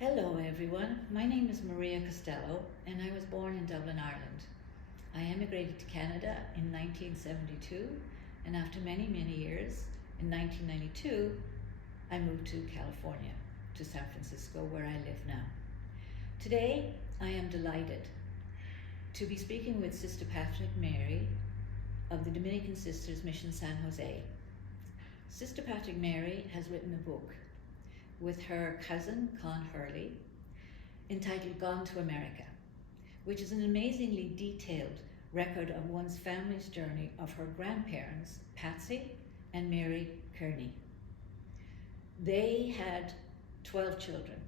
Hello everyone, my name is Maria Costello and I was born in Dublin, Ireland. I emigrated to Canada in 1972 and after many years, in 1992, I moved to California, to San Francisco where I live now. Today, I am delighted to be speaking with Sister Patrick Mary of the Dominican Sisters Mission San Jose. Sister Patrick Mary has written a book with her cousin Con Hurley entitled Gone to America, which is an amazingly detailed record of one's family's journey of her grandparents, Patsy and Mary Kearney. They had 12 children,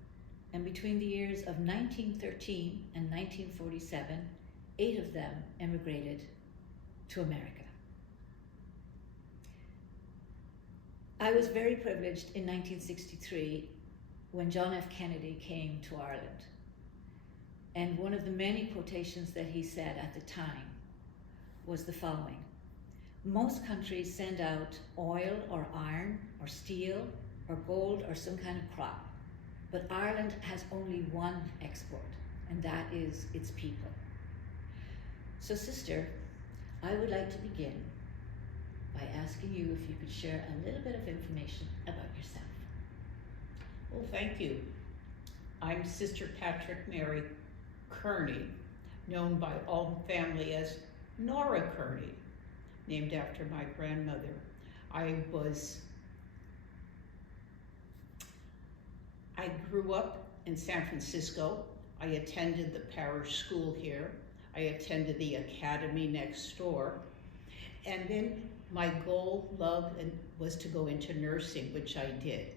and between the years of 1913 and 1947, 8 of them emigrated to America. I was very privileged in 1963 when John F. Kennedy came to Ireland. And one of the many quotations that he said at the time was the following: most countries send out oil or iron or steel or gold or some kind of crop, but Ireland has only one export, and that is its people. So sister, I would like to begin by asking you if you could share a little bit of information about yourself. Well, thank you. I'm Sister Patrick Mary Kearney, known by all family as Nora Kearney, named after my grandmother. I grew up in San Francisco. I attended the parish school here. I attended the academy next door. And then my goal, love, was to go into nursing, which I did.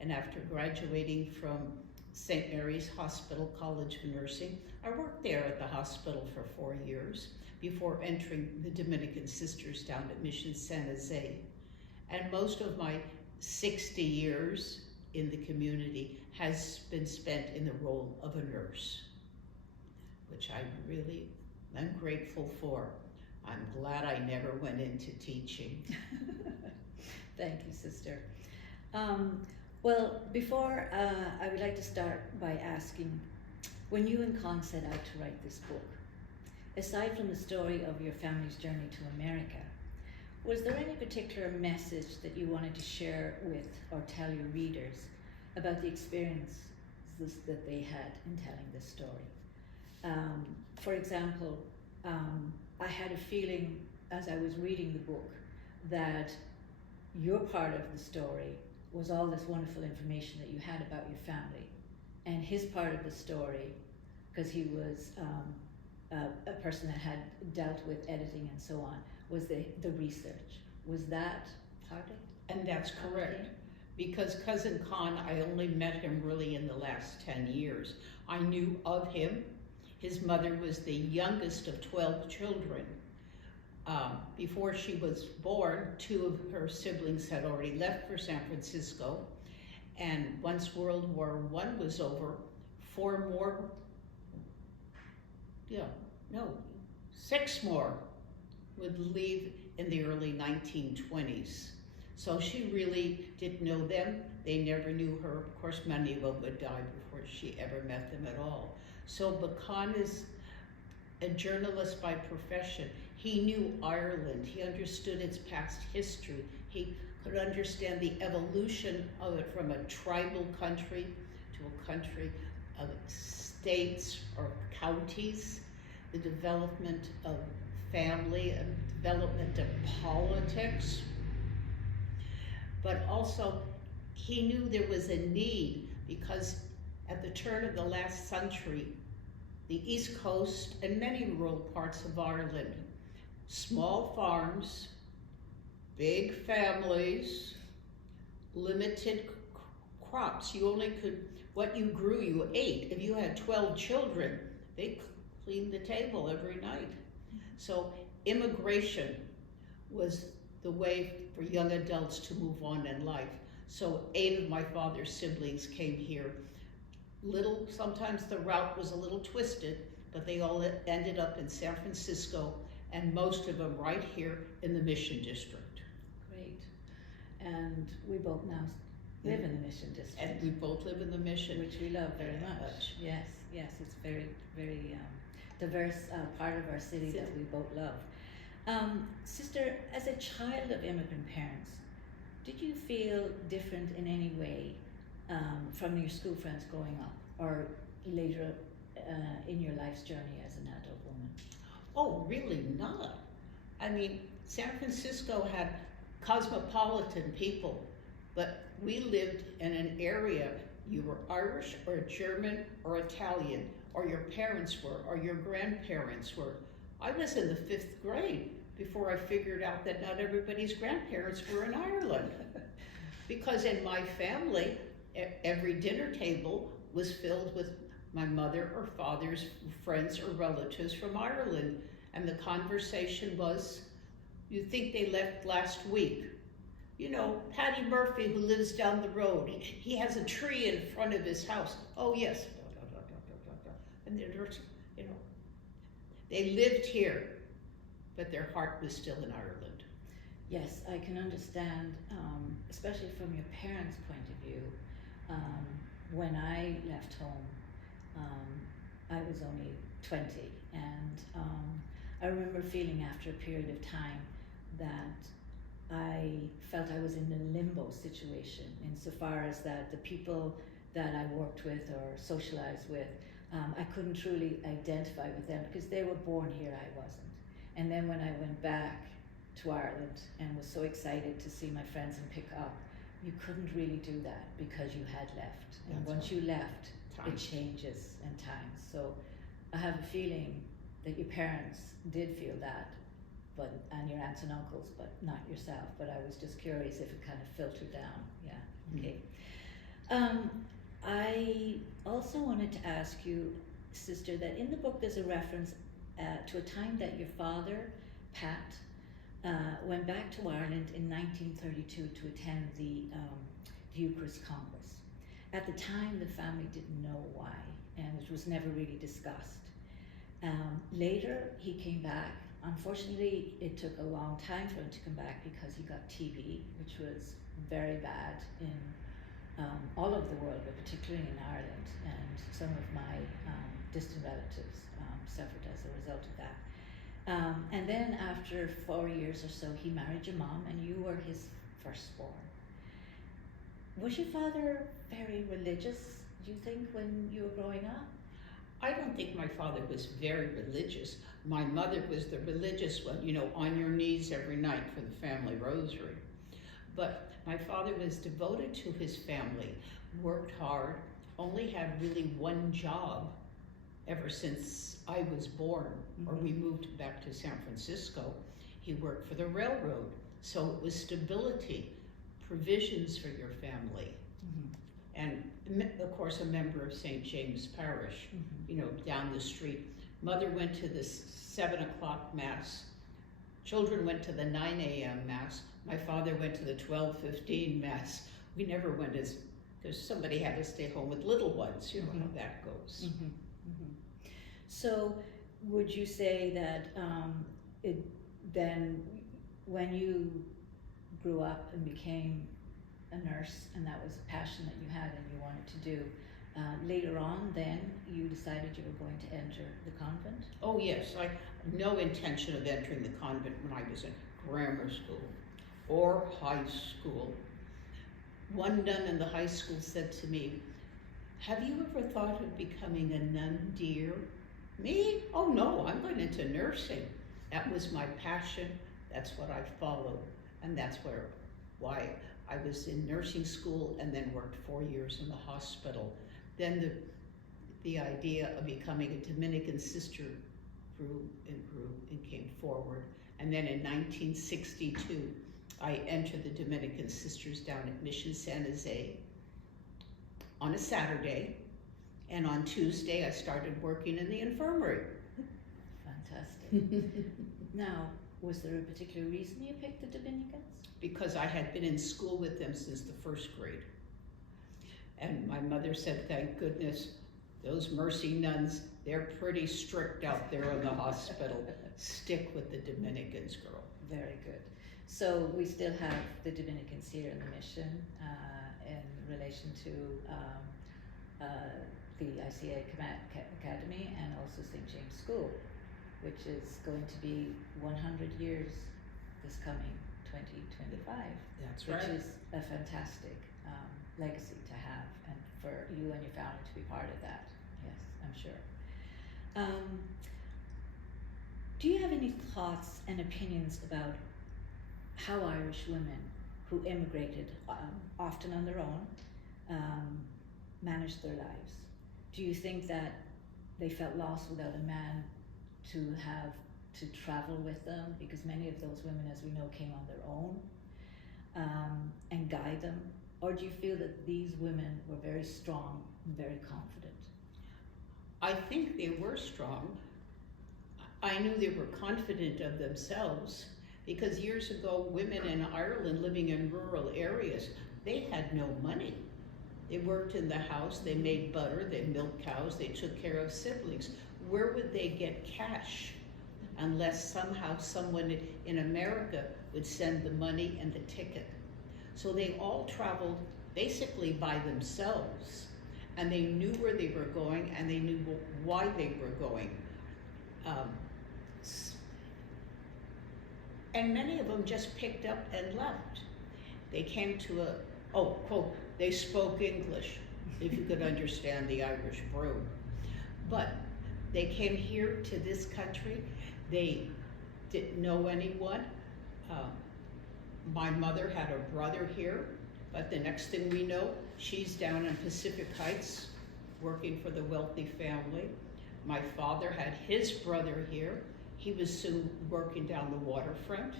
And after graduating from St. Mary's Hospital College of Nursing, I worked there at the hospital for 4 years before entering the Dominican Sisters down at Mission San Jose. And most of my 60 years in the community has been spent in the role of a nurse, which I really am grateful for. I'm glad I never went into teaching. Thank you, sister. Well, before I would like to start by asking, when you and Con set out to write this book, aside from the story of your family's journey to America, was there any particular message that you wanted to share with or tell your readers about the experiences that they had in telling this story? For example, I had a feeling as I was reading the book that your part of the story was all this wonderful information that you had about your family, and his part of the story, because he was a person that had dealt with editing and so on, was the research. Was that part of it? And that's correct. Because Cousin Con, I only met him really in the last 10 years. I knew of him. His mother was the youngest of 12 children. Before she was born, 2 of her siblings had already left for San Francisco. And once World War I was over, 6 more would leave in the early 1920s. So she really didn't know them. They never knew her. Of course, many of them would die before she ever met them at all. So Con is a journalist by profession. He knew Ireland. He understood its past history. He could understand the evolution of it from a tribal country to a country of states or counties, the development of family and development of politics. But also, he knew there was a need because at the turn of the last century, the East Coast and many rural parts of Ireland, small farms, big families, limited crops. You only could, what you grew, you ate. If you had 12 children, they cleaned the table every night. So immigration was the way for young adults to move on in life. So 8 of my father's siblings came here. Sometimes the route was a little twisted, but they all ended up in San Francisco, and most of them right here in the Mission District. Great. And we both now live in the Mission District. And we both live in the Mission. Which we love very much. Yes, yes, it's very, very diverse part of our city that we both love. Sister, as a child of immigrant parents, did you feel different in any way from your school friends growing up, or later in your life's journey as an adult woman? Oh, really not. I mean, San Francisco had cosmopolitan people, but we lived in an area, you were Irish or German or Italian, or your parents were, or your grandparents were. I was in the 5th grade before I figured out that not everybody's grandparents were in Ireland. Because in my family, every dinner table was filled with my mother or father's friends or relatives from Ireland. And the conversation was, you think they left last week? You know, Patty Murphy, who lives down the road, he has a tree in front of his house. Oh yes, and they're, you know, they lived here, but their heart was still in Ireland. Yes, I can understand, especially from your parents' point of view. When I left home, I was only 20, and I remember feeling after a period of time that I felt I was in a limbo situation insofar as that the people that I worked with or socialized with, I couldn't truly identify with them because they were born here, I wasn't. And then when I went back to Ireland and was so excited to see my friends and pick up, you couldn't really do that because you had left. And That's once right. you left, it changes in times. So I have a feeling that your parents did feel that, and your aunts and uncles, but not yourself. But I was just curious if it kind of filtered down. Yeah, okay. I also wanted to ask you, Sister, that in the book there's a reference to a time that your father, Pat, went back to Ireland in 1932 to attend the Eucharist Congress. At the time, the family didn't know why, and it was never really discussed. Later, he came back. Unfortunately, it took a long time for him to come back because he got TB, which was very bad in all over the world, but particularly in Ireland. And some of my distant relatives suffered as a result of that. And then after 4 years or so, he married your mom, and you were his firstborn. Was your father very religious, do you think, when you were growing up? I don't think my father was very religious. My mother was the religious one, you know, on your knees every night for the family rosary. But my father was devoted to his family, worked hard, only had really one job ever since I was born, or we moved back to San Francisco. He worked for the railroad, so it was stability, provisions for your family. And of course a member of St. James Parish, you know, down the street. Mother went to the 7 o'clock mass. Children went to the 9 a.m. mass. My father went to the 12:15 mass. We never went because somebody had to stay home with little ones, you know how that goes. So would you say that then when you grew up and became a nurse, and that was a passion that you had and you wanted to do, later on then you decided you were going to enter the convent? Oh yes, I had no intention of entering the convent when I was in grammar school or high school. One nun in the high school said to me, "Have you ever thought of becoming a nun, dear?" Me? Oh no, I'm going into nursing. That was my passion. That's what I followed. And that's why I was in nursing school and then worked 4 years in the hospital. Then the idea of becoming a Dominican sister grew and came forward. And then in 1962, I entered the Dominican Sisters down at Mission San Jose on a Saturday. And on Tuesday, I started working in the infirmary. Fantastic. Now, was there a particular reason you picked the Dominicans? Because I had been in school with them since the 1st grade. And my mother said, thank goodness, those mercy nuns, they're pretty strict out there in the hospital. Stick with the Dominicans, girl. Very good. So we still have the Dominicans here in the mission, and relation to the ICA Academy and also St. James School, which is going to be 100 years this coming 2025. That's which right. is a fantastic legacy to have, and for you and your family to be part of that. Yes, I'm sure. Do you have any thoughts and opinions about how Irish women who immigrated, often on their own, managed their lives? Do you think that they felt lost without a man to have to travel with them? Because many of those women, as we know, came on their own, and guide them? Or do you feel that these women were very strong and very confident? I think they were strong. I knew they were confident of themselves, because years ago, women in Ireland living in rural areas, they had no money. They worked in the house, they made butter, they milked cows, they took care of siblings. Where would they get cash unless somehow someone in America would send the money and the ticket? So they all traveled basically by themselves, and they knew where they were going, and they knew why they were going. And many of them just picked up and left. They came to quote, they spoke English, if you could understand the Irish brogue. But they came here to this country. They didn't know anyone. My mother had a brother here, but the next thing we know, she's down in Pacific Heights working for the wealthy family. My father had his brother here. He was soon working down the waterfront.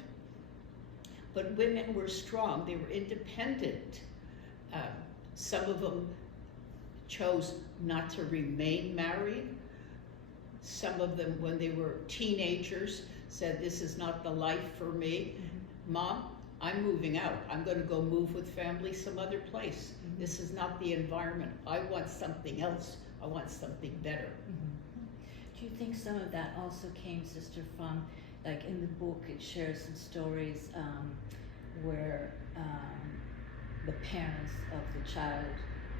But women were strong, they were independent. Some of them chose not to remain married. Some of them, when they were teenagers, said, this is not the life for me. Mm-hmm. Mom, I'm moving out. I'm going to go move with family some other place. Mm-hmm. This is not the environment. I want something else. I want something better. Mm-hmm. Do you think some of that also came, sister, from, like in the book, it shares some stories where the parents of the child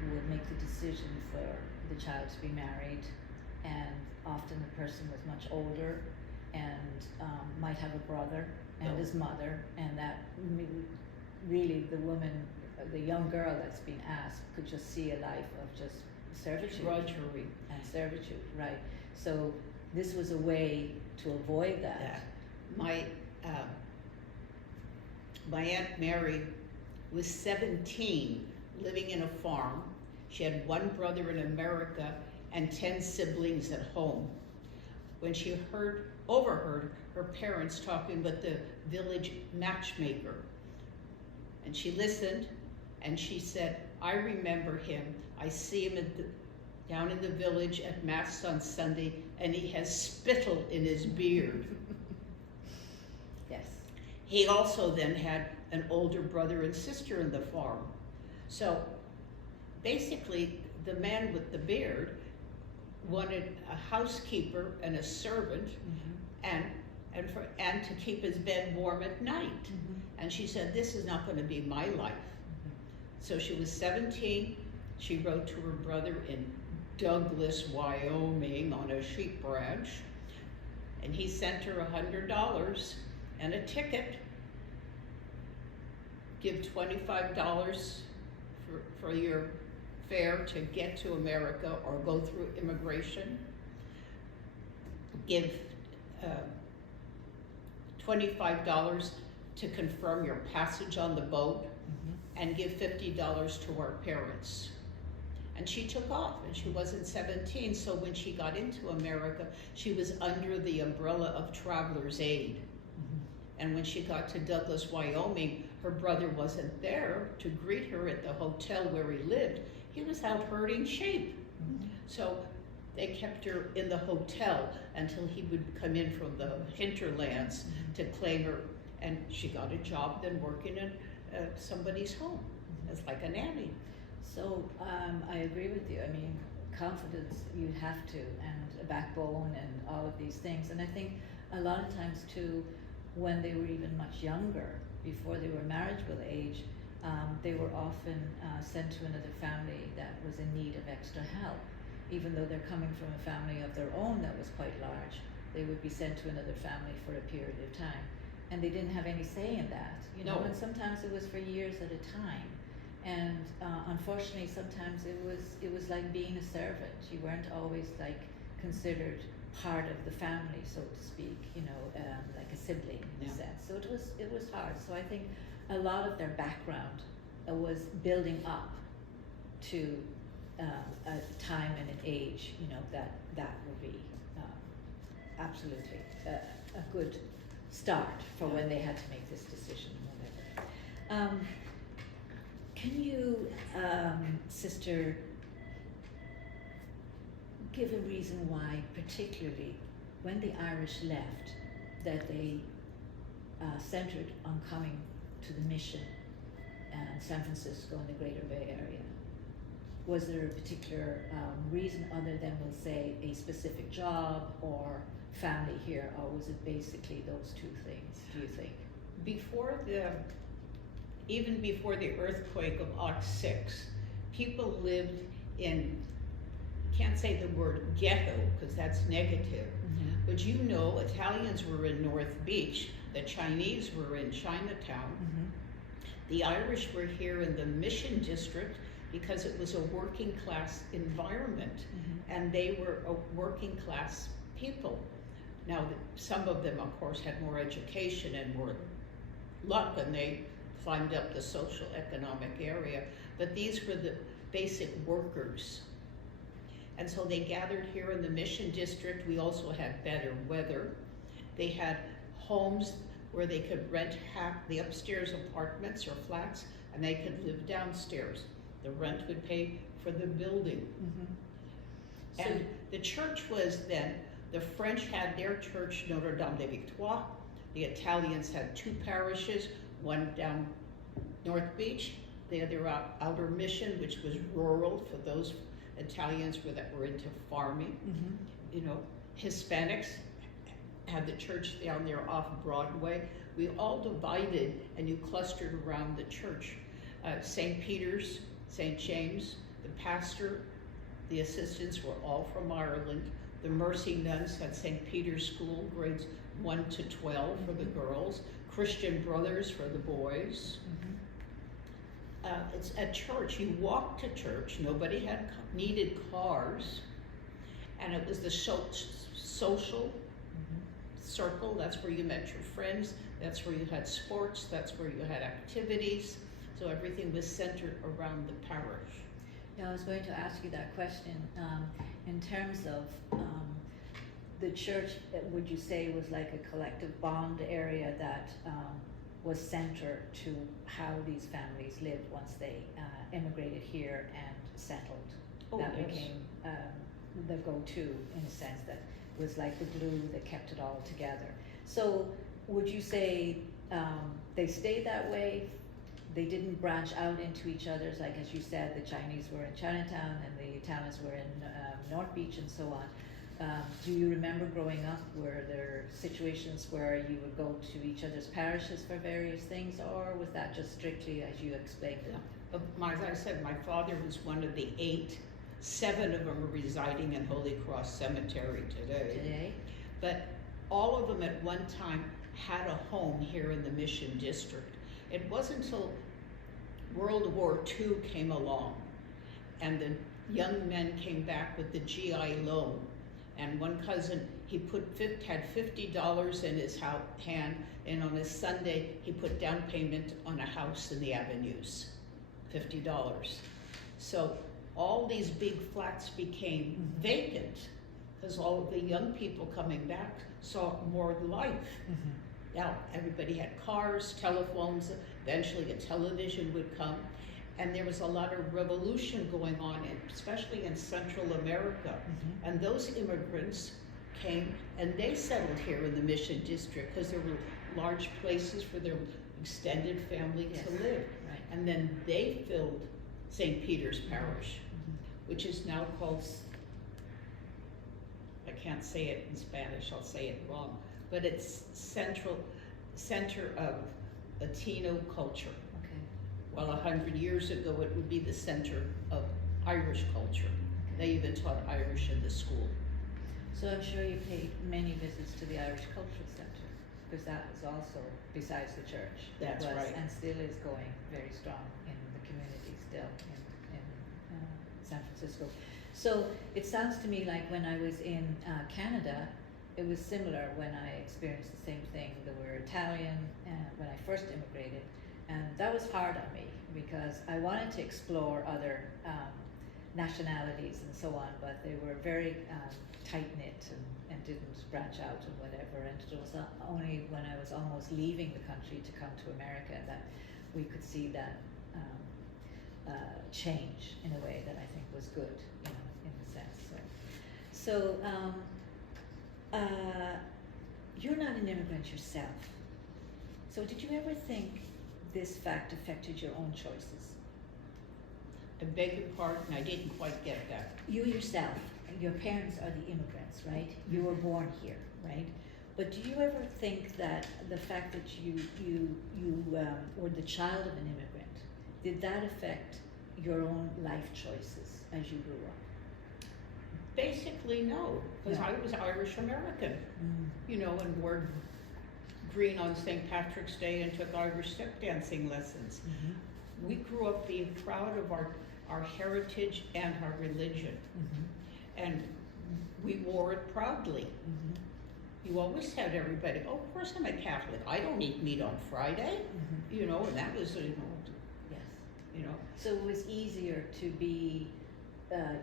would make the decision for the child to be married, and often the person was much older and might have a brother and his mother, and that really the woman, the young girl that's being asked, could just see a life of just servitude. Drudgery. And servitude, right. So this was a way to avoid that. My Aunt Mary was 17, living in a farm. She had one brother in America and 10 siblings at home. When she overheard her parents talking with the village matchmaker, and she listened, and she said, I remember him. I see him down in the village at Mass on Sunday, and he has spittle in his beard. Yes. He also then had an older brother and sister in the farm. So basically, the man with the beard wanted a housekeeper and a servant, mm-hmm. and to keep his bed warm at night. Mm-hmm. And she said, this is not going to be my life. Mm-hmm. So she was 17. She wrote to her brother in Douglas, Wyoming, on a sheep ranch, and he sent her $100 and a ticket. Give $25 for your fare to get to America or go through immigration. Give $25 to confirm your passage on the boat, mm-hmm. and give $50 to our parents. And she took off, and she wasn't 17, so when she got into America, she was under the umbrella of Traveler's Aid. Mm-hmm. And when she got to Douglas, Wyoming, her brother wasn't there to greet her at the hotel where he lived. He was out herding sheep. Mm-hmm. So they kept her in the hotel until he would come in from the hinterlands, mm-hmm. to claim her. And she got a job then working in somebody's home, mm-hmm. as like a nanny. So I agree with you. I mean, confidence, you have to, and a backbone and all of these things. And I think a lot of times too, when they were even much younger, before they were marriageable age, they were often sent to another family that was in need of extra help. Even though they're coming from a family of their own that was quite large, they would be sent to another family for a period of time. And they didn't have any say in that, you know, No. and sometimes it was for years at a time. And unfortunately, sometimes it was like being a servant. You weren't always like considered part of the family, so to speak, you know, like a sibling in a Yeah. sense. So it was hard. So I think a lot of their background was building up to a time and an age, you know, that would be absolutely a good start for when they had to make this decision or whatever. Can you, Sister, give a reason why, particularly when the Irish left, that they centered on coming to the mission and San Francisco and the Greater Bay Area? Was there a particular reason other than, we'll say, a specific job or family here, or was it basically those two things, do you think? Even before the earthquake of '06, people lived in, can't say the word ghetto because that's negative, but you know, Italians were in North Beach, the Chinese were in Chinatown, the Irish were here in the Mission District because it was a working class environment, and they were a working class people. Now, some of them, of course, had more education and more luck, and they climbed up the social economic area, but these were the basic workers. And so they gathered here in the Mission District. We also had better weather. They had homes where they could rent half the upstairs apartments or flats, and they could live downstairs. The rent would pay for the building. And the church was then, the French had their church, Notre Dame de Victoire. The Italians had two parishes, one down North Beach, the other Outer Mission, which was rural for those Italians that were into farming. You know, Hispanics had the church down there off Broadway. We all divided and you clustered around the church. St. Peter's, St. James, the pastor, the assistants were all from Ireland. The Mercy nuns had St. Peter's School, grades 1 to 12 for the girls, Christian Brothers for the boys. It's at church, you walked to church, nobody needed cars, and it was the social circle. That's where you met your friends, that's where you had sports, that's where you had activities, so everything was centered around the parish. Yeah, I was going to ask you that question. In terms of the church, would you say was like a collective bond area that was center to how these families lived once they immigrated here and settled? That yes. became the go-to, in a sense, that was like the glue that kept it all together. So would you say they stayed that way? They didn't branch out into each other's, like as you said, the Chinese were in Chinatown and the Italians were in North Beach and so on. Do you remember growing up, were there situations where you would go to each other's parishes for various things, or was that just strictly as you explained it? As I said, my father was one of the 8. 7 of them are residing in Holy Cross Cemetery today. But all of them at one time had a home here in the Mission District. It wasn't until World War II came along and the young men came back with the GI loan. And one cousin, he had $50 in his hand, and on his Sunday, he put down payment on a house in the Avenues, $50. So all these big flats became vacant because all of the young people coming back saw more life. Now, everybody had cars, telephones, eventually a television would come, and there was a lot of revolution going on, especially in Central America. And those immigrants came and they settled here in the Mission District because there were large places for their extended family to live. Right. And then they filled St. Peter's Parish, which is now called, I can't say it in Spanish, I'll say it wrong, but it's center of Latino culture. Okay. Well, 100 years ago, it would be the center of Irish culture. They even taught Irish in the school. So I'm sure you paid many visits to the Irish Cultural Centre, because that was also, besides the church, That's was, right. and still is going very strong in the community still in San Francisco. So it sounds to me like when I was in Canada, it was similar when I experienced the same thing. There were Italian when I first immigrated, and that was hard on me because I wanted to explore other nationalities and so on, but they were very tight-knit and didn't branch out and whatever, and it was only when I was almost leaving the country to come to America that we could see that change in a way that I think was good, you know, in a sense. So you're not an immigrant yourself, so did you ever think this fact affected your own choices? I beg your pardon, I didn't quite get that. You yourself, your parents are the immigrants, right? You were born here, right? But do you ever think that the fact that you were the child of an immigrant, did that affect your own life choices as you grew up? Basically, no, because No. I was Irish American, you know, and wore green on St. Patrick's Day and took Irish step dancing lessons. Mm-hmm. We grew up being proud of our heritage and our religion, and we wore it proudly. You always had everybody, oh, of course I'm a Catholic, I don't eat meat on Friday, you know, and that was, Yes. you know. So it was easier to be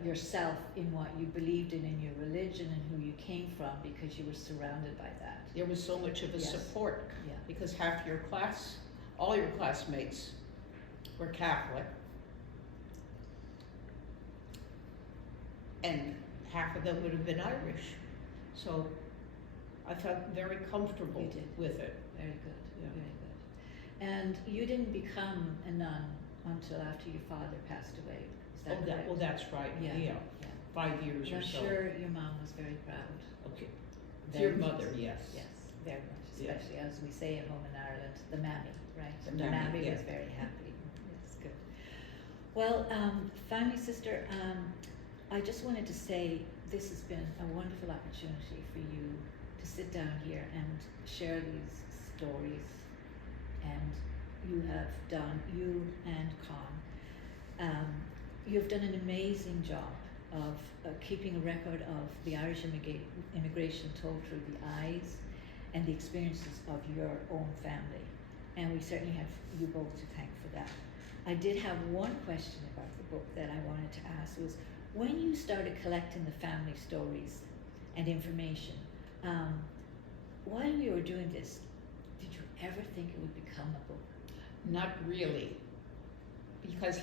yourself in what you believed in your religion and who you came from because you were surrounded by that. There was so much of a Yes. support, Yeah. because half your class, all your classmates were Catholic, and half of them would have been Irish. So I felt very comfortable You did. with it. Very good, Yeah. very good. And you didn't become a nun until after your father passed away, is that correct? Well, that's right, Yeah, yeah. yeah. 5 years And or I'm so. sure your mom was very proud. Okay. Very Your much. mother, yes. Yes, very much, Yeah. especially as we say at home in Ireland, the mammy, right? The The mammy, mammy yeah. was very happy. That's good. Well, finally, sister, I just wanted to say this has been a wonderful opportunity for you to sit down here and share these stories. And you have done, you and Con, you've done an amazing job of keeping a record of the Irish immigration told through the eyes and the experiences of your own family. And we certainly have you both to thank for that. I did have one question about the book that I wanted to ask was, when you started collecting the family stories and information, while you were doing this, did you ever think it would become a book? Not really, because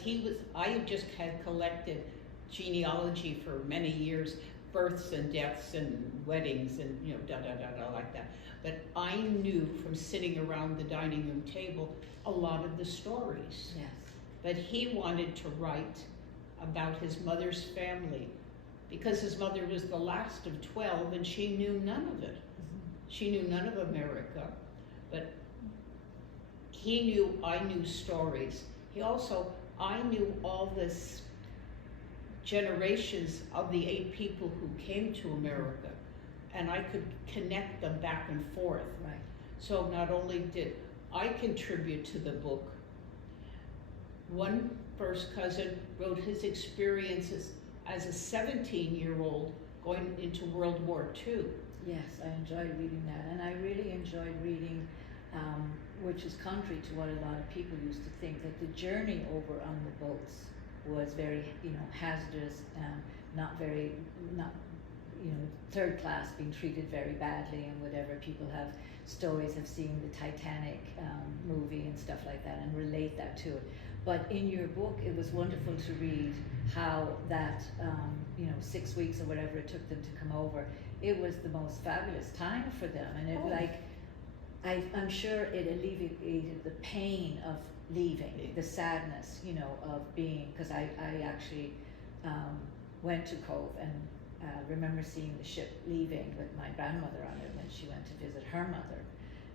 I just had collected genealogy for many years, births and deaths and weddings and, you know, like that. But I knew from sitting around the dining room table a lot of the stories. Yes. But he wanted to write about his mother's family because his mother was the last of 12 and she knew none of it. She knew none of America, but I knew stories. I knew all this generations of the 8 people who came to America, and I could connect them back and forth. Right. So not only did I contribute to the book, one first cousin wrote his experiences as a 17-year-old going into World War II. Yes, I enjoyed reading that, and I really enjoyed reading, which is contrary to what a lot of people used to think, that the journey over on the boats was very, hazardous, not, third class, being treated very badly and whatever. People have stories of seeing the Titanic movie and stuff like that and relate that to it. But in your book, it was wonderful to read how that, 6 weeks or whatever it took them to come over, it was the most fabulous time for them. And it I'm sure it alleviated the pain of leaving, the sadness, of being, because I actually went to Cove and remember seeing the ship leaving with my grandmother on it when she went to visit her mother.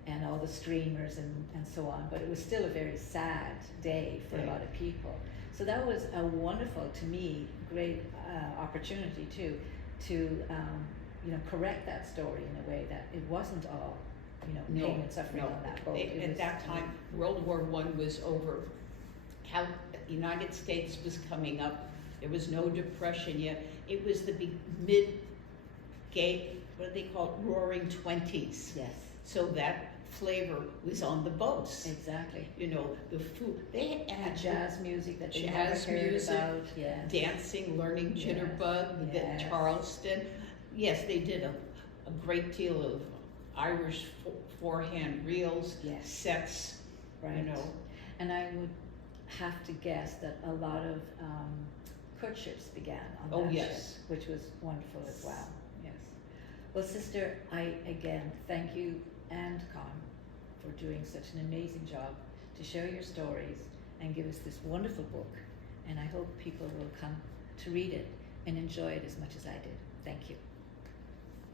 and all the streamers and so on. But it was still a very sad day for a lot of people. So that was a wonderful, to me, great opportunity too, to correct that story in a way that it wasn't all pain and suffering on that boat. At that time, World War I was over. How the United States was coming up. There was no depression yet. It was the mid-gay, what do they call it, roaring 20s. Yes. So that flavor was on the boats. Exactly. The food. They had jazz music that they never heard about. Yes. Dancing, learning jitterbug, the Charleston. Yes, they did a great deal of Irish forehand reels, sets, right. And I would have to guess that a lot of courtships began on that ship, which was wonderful as well. Yes. Well, sister, I again thank you and Con for doing such an amazing job to share your stories and give us this wonderful book. And I hope people will come to read it and enjoy it as much as I did. Thank you.